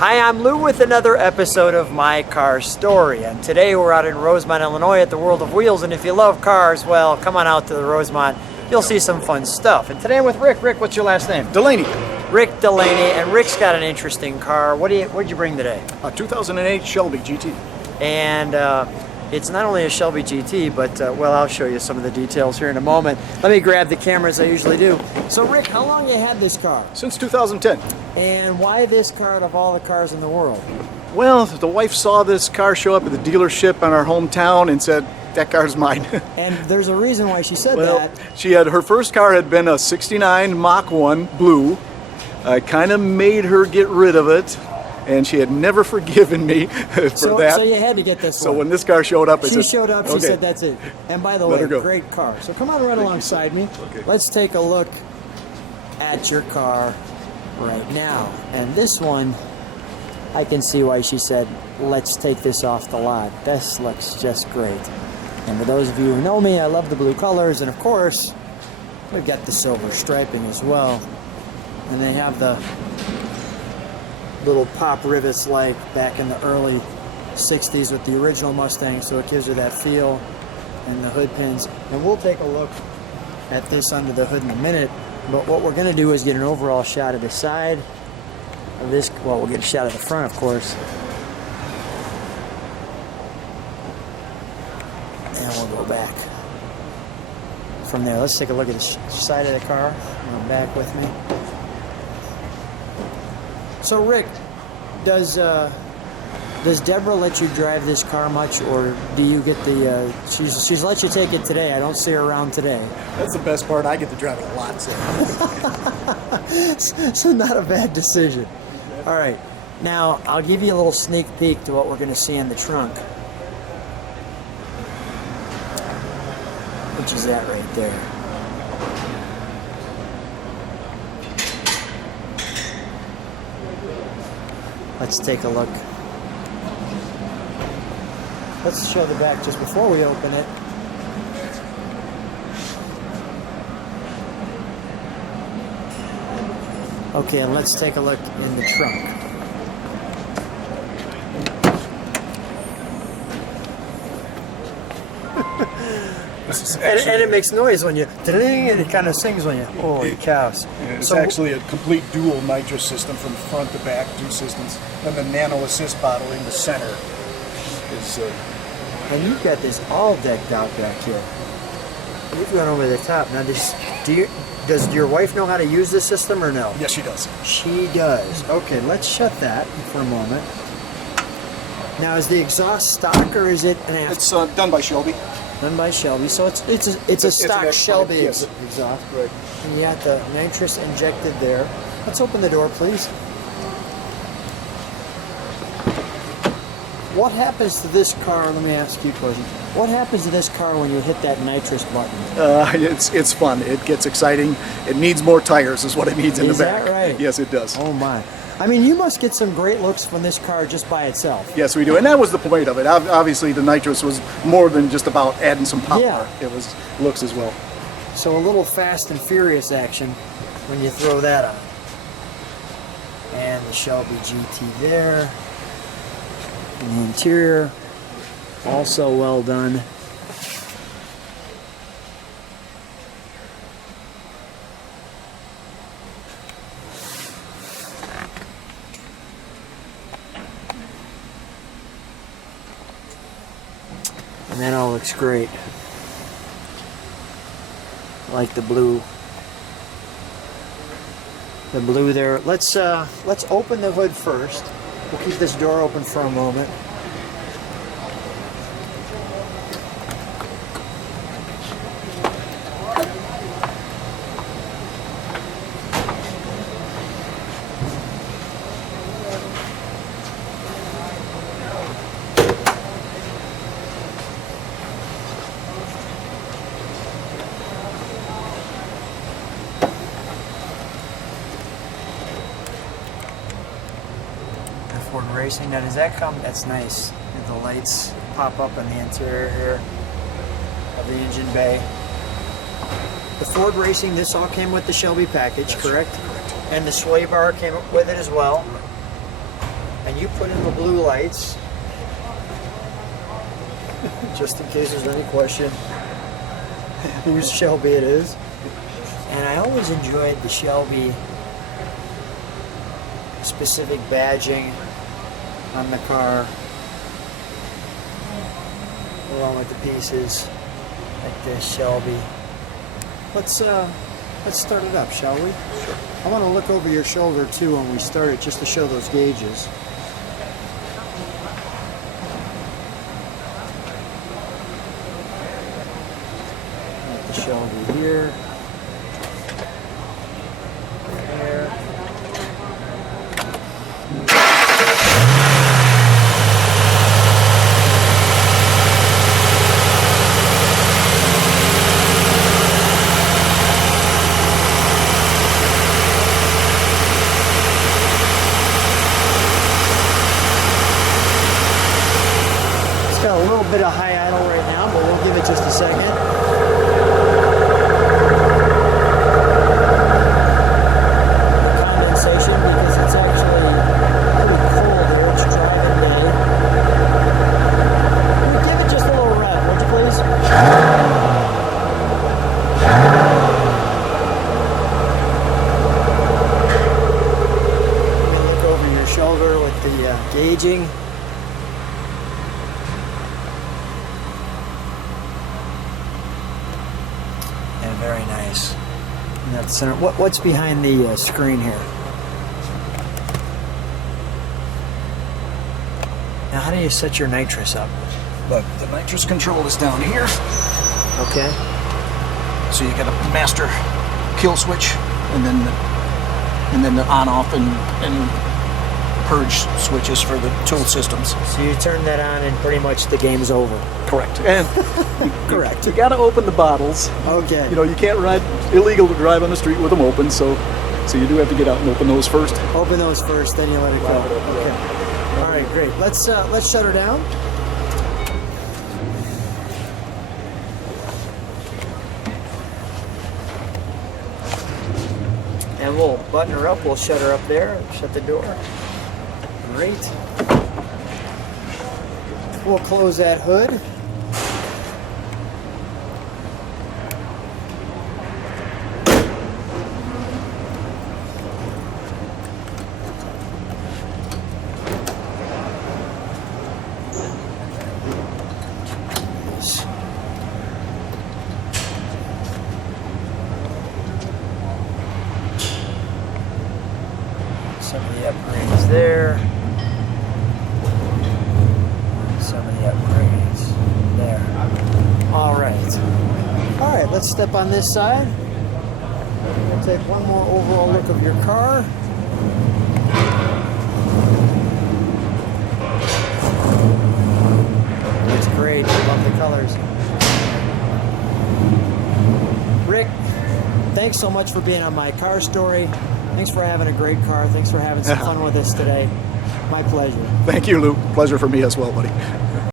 Hi, I'm Lou with another episode of My Car Story, and today we're out in Rosemont, Illinois at the World of Wheels, and if you love cars, well, come on out to the Rosemont. You'll see some fun stuff. And today I'm with Rick. Rick, what's your last name? DeLaney. Rick DeLaney, and Rick's got an interesting car. What'd you bring today? A 2008 Shelby GT. And it's not only a Shelby GT, but, well, I'll show you some of the details here in a moment. Let me grab the camera as I usually do. So, Rick, how long you had this car? Since 2010. And why this car out of all the cars in the world? Well, the wife saw this car show up at the dealership in our hometown and said, that car's mine. And there's a reason why she said well, that. Her first car had been a 69 Mach 1 blue. I kind of made her get rid of it, and she had never forgiven me for that. So you had to get this one. So when this car showed up, she showed up, she said, that's it. And by the way, great car. So come on right alongside me. Okay. Let's take a look at your car right now. And this one, I can see why she said, let's take this off the lot. This looks just great. And for those of you who know me, I love the blue colors, and of course, we've got the silver striping as well. And they have the little pop rivets like back in the early 60s with the original Mustang, so it gives her that feel, and the hood pins. And we'll take a look at this under the hood in a minute, but what we're going to do is get an overall shot of the side of this. Well, we'll get a shot of the front, of course. And we'll go back from there. Let's take a look at the side of the car. Come back with me. So Rick, does Deborah let you drive this car much, or do you get the? She's let you take it today. I don't see her around today. That's the best part. I get to drive it a lot. So not a bad decision. All right, now I'll give you a little sneak peek to what we're going to see in the trunk, which is that right there. Let's take a look. Let's show the back just before we open it. Okay, and let's take a look in the trunk. And it makes noise when you, and it kind of sings when you, holy cows. It's actually a complete dual nitrous system from front to back, two systems. And the nano assist bottle in the center is... And you've got this all decked out back here. You've gone over the top. Now, does your wife know how to use this system or no? Yes, she does. She does. Okay, let's shut that for a moment. Now, is the exhaust stock or is it an after? It's done by Shelby. Done by Shelby, so it's a stock Shelby yes. exhaust. Right. And you got the Nitrous injected there. Let's open the door, please. What happens to this car? Let me ask you a question. What happens to this car when you hit that Nitrous button? It's fun. It gets exciting. It needs more tires is what it needs in the back. Is that right? Yes, it does. Oh my. I mean, you must get some great looks from this car just by itself. Yes, we do. And that was the point of it. Obviously, the Nitrous was more than just about adding some power. Yeah. It was looks as well. So a little Fast and Furious action when you throw that on. And the Shelby GT there. And the interior, also well done. And that all looks great. I like the blue. The blue there. Let's open the hood first. We'll keep this door open for a moment. Ford Racing. Now, does that come? That's nice. And the lights pop up in the interior here of the engine bay. The Ford Racing, this all came with the Shelby package, correct? Correct. And the sway bar came with it as well. And you put in the blue lights, just in case there's any question whose Shelby it is. And I always enjoyed the Shelby specific badging on the car, along with the pieces like this Shelby. Let's start it up, shall we? Sure. I want to look over your shoulder too when we start it, just to show those gauges. The Shelby here. There. It's got a little bit of high idle right now, but we'll give it just a second. Condensation because it's actually pretty cold here. It's driving day. Give it just a little rev, would you please? Look over your shoulder with the gauging. And very nice. And that's center. What's behind the screen here? Now, how do you set your nitrous up? But the nitrous control is down here. Okay. So you got a master kill switch, and then the on-off and purge switches for the tool systems. So you turn that on, and pretty much the game's over. Correct. And Correct. you got to open the bottles. Okay. You know, you can't ride, illegal to drive on the street with them open, so you do have to get out and open those first. Open those first, then you let it go. Okay. All right, great. Let's shut her down. And we'll button her up. We'll shut her up there. Shut the door. Great. We'll close that hood. Some of the upgrades there. Some of the upgrades there. All right. All right, let's step on this side. We'll take one more overall look of your car. Looks great. Love the colors. Rick, thanks so much for being on my car story. Thanks for having a great car. Thanks for having some fun with us today. My pleasure. Thank you, Lou. Pleasure for me as well, buddy.